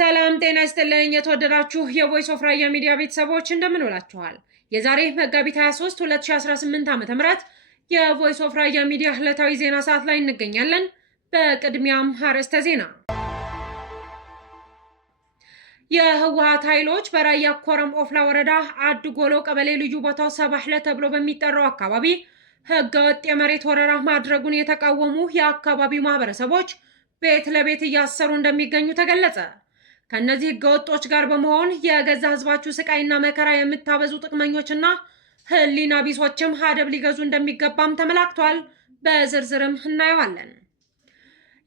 ሰላም ጤና ይስጥልኝ የተወደዳችሁ የቮይስ ኦፍ ራያ ሚዲያ ቤተሰቦች እንደምን ውላችኋል? የዛሬ መጋቢት 23 2018 ዓ.ም የቮይስ ኦፍ ራያ ሚዲያ ዕለታዊ ዜና ሰዓት ላይ እንገኛለን። በቅድሚያም አርዕስተ ዜና። የህወሓት ኃይሎች በራያ ኮረም ኦፍላ ወረዳ አድጎሎ ቀበሌ ልዩ ቦታው ሰባህለ ተብሎ በሚጠራው አካባቢ ህገወጥ የመሬት ወረራ ማድረጉን የተቃወሙ የአካባቢው ማህበረሰቦች ቤት ለቤት እያሰሩ እንደሚገኙ ተገለጸ። ከነዚህ ህገወጦች ጋር በመሆን የገዛ ህዝባችሁ ስቃይና መከራ የምታበዙ ጥቅመኞችና ህሊና ቢሶችም አደብ ሊገዙ እንደሚገባም ተመላክቷል። በዝርዝርም እናየዋለን።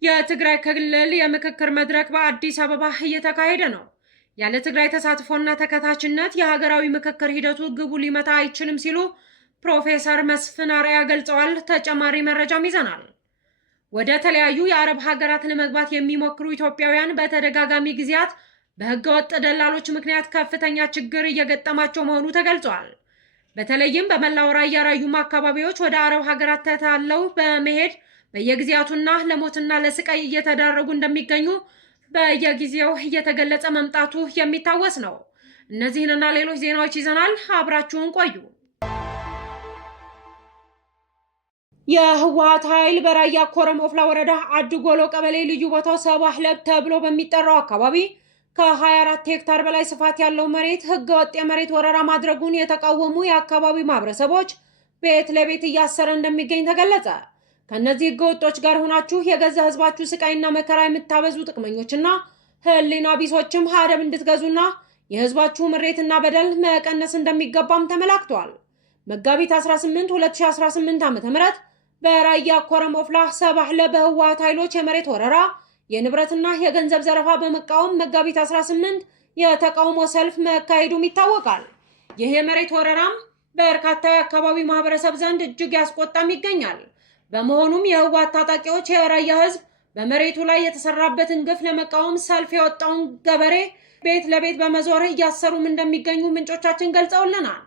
የትግራይ ክልል የምክክር መድረክ በአዲስ አበባ እየተካሄደ ነው። ያለ ትግራይ ተሳትፎና ተከታችነት የሀገራዊ ምክክር ሂደቱ ግቡ ሊመታ አይችልም ሲሉ ፕሮፌሰር መስፍን አርአያ ገልጸዋል። ተጨማሪ መረጃም ይዘናል። ወደ ተለያዩ የአረብ ሀገራት ለመግባት የሚሞክሩ ኢትዮጵያውያን በተደጋጋሚ ጊዜያት በህገወጥ ደላሎች ምክንያት ከፍተኛ ችግር እየገጠማቸው መሆኑ ተገልጿል። በተለይም በመላው ራያ ራዩማ አካባቢዎች ወደ አረብ ሀገራት ተታለው በመሄድ በየጊዜያቱና ለሞትና ለስቃይ እየተዳረጉ እንደሚገኙ በየጊዜው እየተገለጸ መምጣቱ የሚታወስ ነው። እነዚህንና ሌሎች ዜናዎች ይዘናል። አብራችሁን ቆዩ። የህወሓት ኃይል በራያ ኮረም ኦፍላ ወረዳ አድጎሎ ቀበሌ ልዩ ቦታው ሰባህለ ተብሎ በሚጠራው አካባቢ ከ24 ሄክታር በላይ ስፋት ያለው መሬት ህገወጥ የመሬት ወረራ ማድረጉን የተቃወሙ የአካባቢው ማህበረሰቦች ቤት ለቤት እያሰረ እንደሚገኝ ተገለጸ። ከነዚህ ህገወጦች ጋር ሆናችሁ የገዛ ህዝባችሁ ስቃይና መከራ የምታበዙ ጥቅመኞችና ህሊና ቢሶችም አደብ እንድትገዙና የህዝባችሁ ምሬትና በደል መቀነስ እንደሚገባም ተመላክቷል። መጋቢት 18 2018 ዓ.ም በራያ ኮረም ኦፍላ ሰባህለ በህወሓት ኃይሎች የመሬት ወረራ የንብረትና የገንዘብ ዘረፋ በመቃወም መጋቢት 18 የተቃውሞ ሰልፍ መካሄዱም ይታወቃል። ይህ የመሬት ወረራም በርካታ የአካባቢው ማህበረሰብ ዘንድ እጅግ ያስቆጣም ይገኛል። በመሆኑም የህወሓት ታጣቂዎች የራያ ህዝብ በመሬቱ ላይ የተሰራበትን ግፍ ለመቃወም ሰልፍ የወጣውን ገበሬ ቤት ለቤት በመዞር እያሰሩም እንደሚገኙ ምንጮቻችን ገልጸውልናል።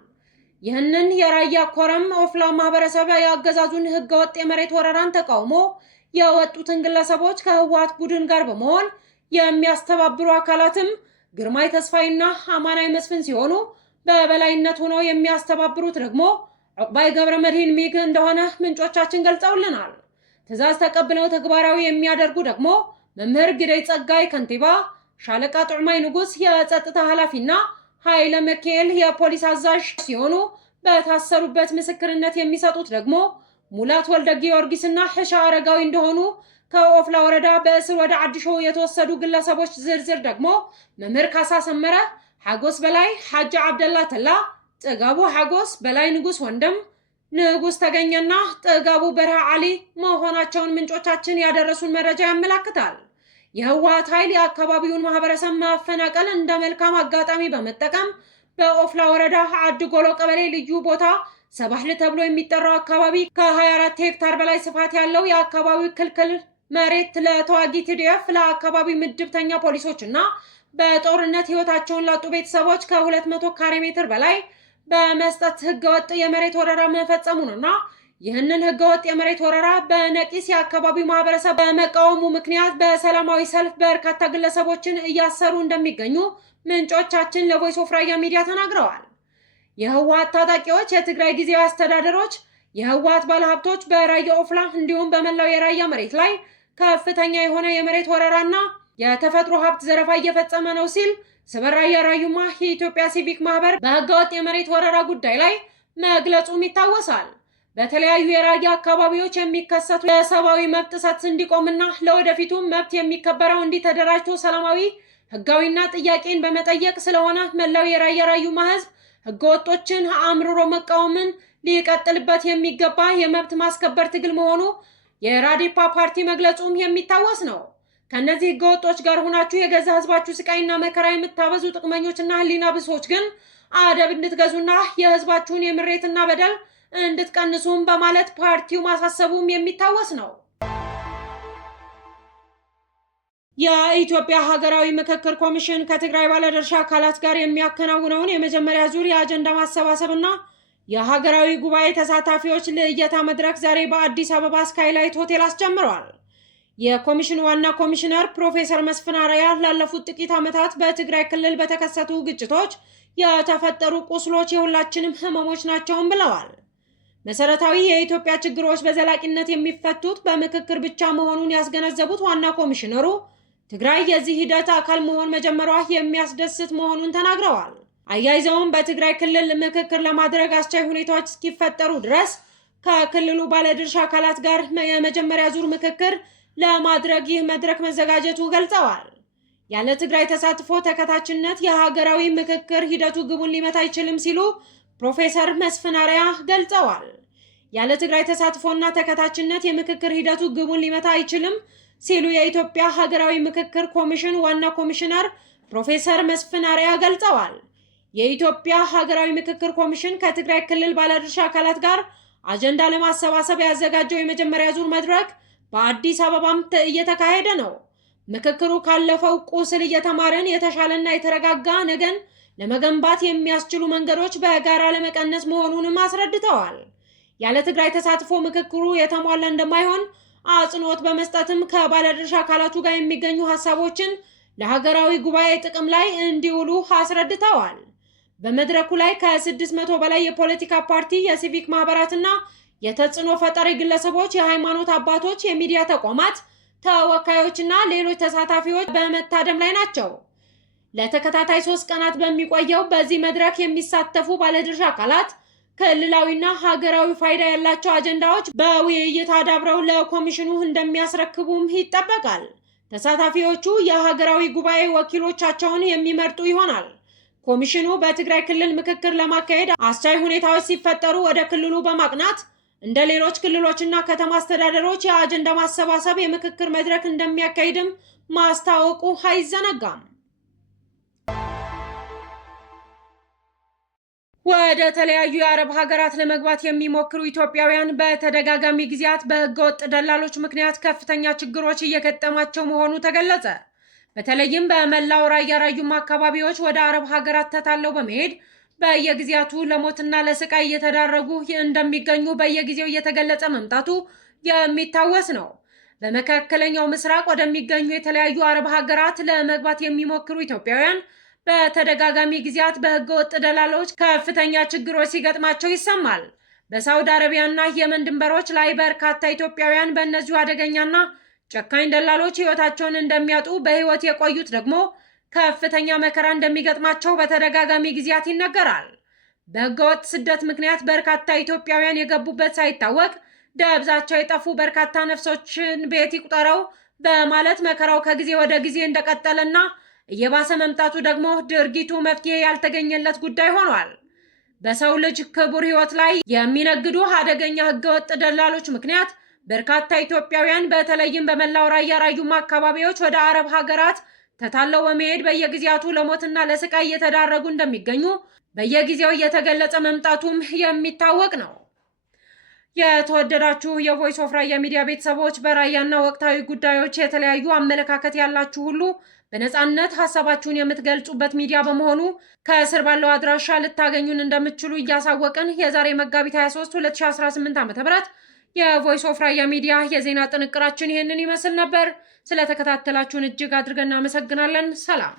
ይህንን የራያ ኮረም ኦፍላ ማህበረሰብ ያገዛዙን ህገወጥ የመሬት ወረራን ተቃውሞ የወጡትን ግለሰቦች ከህወሓት ቡድን ጋር በመሆን የሚያስተባብሩ አካላትም ግርማይ ተስፋይና አማናይ መስፍን ሲሆኑ በበላይነት ሆነው የሚያስተባብሩት ደግሞ ዑቅባይ ገብረመድህን ሚግ እንደሆነ ምንጮቻችን ገልጸውልናል። ትዕዛዝ ተቀብለው ተግባራዊ የሚያደርጉ ደግሞ መምህር ግደይ ጸጋይ ከንቲባ፣ ሻለቃ ጥዑማይ ንጉስ የጸጥታ ኃላፊና ኃይለ ሚካኤል የፖሊስ አዛዥ ሲሆኑ በታሰሩበት ምስክርነት የሚሰጡት ደግሞ ሙላት ወልደ ጊዮርጊስና ሕሻ አረጋዊ እንደሆኑ ከኦፍላ ወረዳ በእስር ወደ አዲሾ የተወሰዱ ግለሰቦች ዝርዝር ደግሞ መምህር ካሳ ሰመረ፣ ሐጎስ በላይ፣ ሐጂ አብደላ ተላ፣ ጥጋቡ ሐጎስ፣ በላይ ንጉስ ወንድም፣ ንጉስ ተገኘና ጥጋቡ በረሃ አሊ መሆናቸውን ምንጮቻችን ያደረሱን መረጃ ያመለክታል። የህወሓት ኃይል የአካባቢውን ማህበረሰብ ማፈናቀል እንደ መልካም አጋጣሚ በመጠቀም በኦፍላ ወረዳ አድጎሎ ቀበሌ ልዩ ቦታ ሰባህል ተብሎ የሚጠራው አካባቢ ከ24 ሄክታር በላይ ስፋት ያለው የአካባቢው ክልክል መሬት ለተዋጊ TDF ለአካባቢ ምድብተኛ ፖሊሶች እና በጦርነት ህይወታቸውን ላጡ ቤተሰቦች ከ200 ካሬ ሜትር በላይ በመስጠት ህገወጥ የመሬት ወረራ መፈጸሙንና ይህንን ህገወጥ የመሬት ወረራ በነቂስ የአካባቢው ማህበረሰብ በመቃወሙ ምክንያት በሰላማዊ ሰልፍ በርካታ ግለሰቦችን እያሰሩ እንደሚገኙ ምንጮቻችን ለቮይስ ኦፍ ራያ ሚዲያ ተናግረዋል። የህወሓት ታጣቂዎች፣ የትግራይ ጊዜያዊ አስተዳደሮች፣ የህወሓት ባለሀብቶች በራያ ኦፍላ እንዲሁም በመላው የራያ መሬት ላይ ከፍተኛ የሆነ የመሬት ወረራና የተፈጥሮ ሀብት ዘረፋ እየፈጸመ ነው ሲል ስበር ራያ ራዩማ የኢትዮጵያ ሲቪክ ማህበር በህገወጥ የመሬት ወረራ ጉዳይ ላይ መግለጹም ይታወሳል። በተለያዩ የራያ አካባቢዎች የሚከሰቱ የሰብአዊ መብት ጥሰት እንዲቆምና ለወደፊቱ መብት የሚከበረው እንዲተደራጅቶ ሰላማዊ ህጋዊና ጥያቄን በመጠየቅ ስለሆነ መላው የራያ ራዩማ ህዝብ ህገወጦችን አምርሮ መቃወምን ሊቀጥልበት የሚገባ የመብት ማስከበር ትግል መሆኑ የራዲፓ ፓርቲ መግለጹም የሚታወስ ነው። ከነዚህ ህገወጦች ጋር ሆናችሁ የገዛ ህዝባችሁ ስቃይና መከራ የምታበዙ ጥቅመኞችና ህሊና ብሶች ግን አደብ እንድትገዙና የህዝባችሁን የምሬትና በደል እንድትቀንሱም በማለት ፓርቲው ማሳሰቡም የሚታወስ ነው። የኢትዮጵያ ሀገራዊ ምክክር ኮሚሽን ከትግራይ ባለድርሻ አካላት ጋር የሚያከናውነውን የመጀመሪያ ዙር የአጀንዳ ማሰባሰብና የሀገራዊ ጉባኤ ተሳታፊዎች ልየታ መድረክ ዛሬ በአዲስ አበባ ስካይላይት ሆቴል አስጀምሯል። የኮሚሽኑ ዋና ኮሚሽነር ፕሮፌሰር መስፍን አርአያ ላለፉት ጥቂት ዓመታት በትግራይ ክልል በተከሰቱ ግጭቶች የተፈጠሩ ቁስሎች የሁላችንም ህመሞች ናቸውም ብለዋል። መሰረታዊ የኢትዮጵያ ችግሮች በዘላቂነት የሚፈቱት በምክክር ብቻ መሆኑን ያስገነዘቡት ዋና ኮሚሽነሩ ትግራይ የዚህ ሂደት አካል መሆን መጀመሯ የሚያስደስት መሆኑን ተናግረዋል። አያይዘውም በትግራይ ክልል ምክክር ለማድረግ አስቻይ ሁኔታዎች እስኪፈጠሩ ድረስ ከክልሉ ባለድርሻ አካላት ጋር የመጀመሪያ ዙር ምክክር ለማድረግ ይህ መድረክ መዘጋጀቱ ገልጸዋል። ያለ ትግራይ ተሳትፎ ተከታችነት የሀገራዊ ምክክር ሂደቱ ግቡን ሊመታ አይችልም ሲሉ ፕሮፌሰር መስፍን አርአያ ገልጸዋል። ያለ ትግራይ ተሳትፎና ተከታችነት የምክክር ሂደቱ ግቡን ሊመታ አይችልም ሲሉ የኢትዮጵያ ሀገራዊ ምክክር ኮሚሽን ዋና ኮሚሽነር ፕሮፌሰር መስፍን አርአያ ገልጸዋል። የኢትዮጵያ ሀገራዊ ምክክር ኮሚሽን ከትግራይ ክልል ባለድርሻ አካላት ጋር አጀንዳ ለማሰባሰብ ያዘጋጀው የመጀመሪያ ዙር መድረክ በአዲስ አበባም እየተካሄደ ነው። ምክክሩ ካለፈው ቁስል እየተማረን የተሻለና የተረጋጋ ነገን ለመገንባት የሚያስችሉ መንገዶች በጋራ ለመቀነስ መሆኑንም አስረድተዋል። ያለ ትግራይ ተሳትፎ ምክክሩ የተሟላ እንደማይሆን አጽንኦት በመስጠትም ከባለድርሻ አካላቱ ጋር የሚገኙ ሀሳቦችን ለሀገራዊ ጉባኤ ጥቅም ላይ እንዲውሉ አስረድተዋል። በመድረኩ ላይ ከ600 በላይ የፖለቲካ ፓርቲ፣ የሲቪክ ማህበራትና የተጽዕኖ ፈጣሪ ግለሰቦች፣ የሃይማኖት አባቶች፣ የሚዲያ ተቋማት ተወካዮችና ሌሎች ተሳታፊዎች በመታደም ላይ ናቸው። ለተከታታይ 3 ቀናት በሚቆየው በዚህ መድረክ የሚሳተፉ ባለድርሻ አካላት ክልላዊና ሀገራዊ ፋይዳ ያላቸው አጀንዳዎች በውይይት አዳብረው ለኮሚሽኑ እንደሚያስረክቡም ይጠበቃል። ተሳታፊዎቹ የሀገራዊ ጉባኤ ወኪሎቻቸውን የሚመርጡ ይሆናል። ኮሚሽኑ በትግራይ ክልል ምክክር ለማካሄድ አስቻይ ሁኔታዎች ሲፈጠሩ ወደ ክልሉ በማቅናት እንደ ሌሎች ክልሎችና ከተማ አስተዳደሮች የአጀንዳ ማሰባሰብ የምክክር መድረክ እንደሚያካሂድም ማስታወቁ አይዘነጋም። ወደ ተለያዩ የአረብ ሀገራት ለመግባት የሚሞክሩ ኢትዮጵያውያን በተደጋጋሚ ጊዜያት በህገወጥ ደላሎች ምክንያት ከፍተኛ ችግሮች እየገጠማቸው መሆኑ ተገለጸ። በተለይም በመላው ራያ ራዩማ አካባቢዎች ወደ አረብ ሀገራት ተታለው በመሄድ በየጊዜያቱ ለሞትና ለስቃይ እየተዳረጉ እንደሚገኙ በየጊዜው እየተገለጸ መምጣቱ የሚታወስ ነው። በመካከለኛው ምስራቅ ወደሚገኙ የተለያዩ አረብ ሀገራት ለመግባት የሚሞክሩ ኢትዮጵያውያን በተደጋጋሚ ጊዜያት በህገወጥ ደላሎች ከፍተኛ ችግሮች ሲገጥማቸው ይሰማል። በሳውዲ አረቢያና የመን ድንበሮች ላይ በርካታ ኢትዮጵያውያን በእነዚሁ አደገኛና ጨካኝ ደላሎች ህይወታቸውን እንደሚያጡ፣ በህይወት የቆዩት ደግሞ ከፍተኛ መከራ እንደሚገጥማቸው በተደጋጋሚ ጊዜያት ይነገራል። በህገወጥ ስደት ምክንያት በርካታ ኢትዮጵያውያን የገቡበት ሳይታወቅ ደብዛቸው የጠፉ በርካታ ነፍሶችን ቤት ይቁጠረው በማለት መከራው ከጊዜ ወደ ጊዜ እንደቀጠለና እየባሰ መምጣቱ ደግሞ ድርጊቱ መፍትሄ ያልተገኘለት ጉዳይ ሆኗል። በሰው ልጅ ክቡር ህይወት ላይ የሚነግዱ አደገኛ ህገወጥ ደላሎች ምክንያት በርካታ ኢትዮጵያውያን በተለይም በመላው ራያ ራዩማ አካባቢዎች ወደ አረብ ሀገራት ተታለው በመሄድ በየጊዜያቱ ለሞትና ለስቃይ እየተዳረጉ እንደሚገኙ በየጊዜው እየተገለጸ መምጣቱም የሚታወቅ ነው። የተወደዳችሁ የቮይስ ኦፍ ራያ ሚዲያ ቤተሰቦች በራያና ወቅታዊ ጉዳዮች የተለያዩ አመለካከት ያላችሁ ሁሉ በነፃነት ሀሳባችሁን የምትገልጹበት ሚዲያ በመሆኑ ከስር ባለው አድራሻ ልታገኙን እንደምትችሉ እያሳወቅን የዛሬ መጋቢት 23 2018 ዓ.ም የቮይስ ኦፍ ራያ ሚዲያ የዜና ጥንቅራችን ይህንን ይመስል ነበር። ስለተከታተላችሁን እጅግ አድርገን እናመሰግናለን። ሰላም።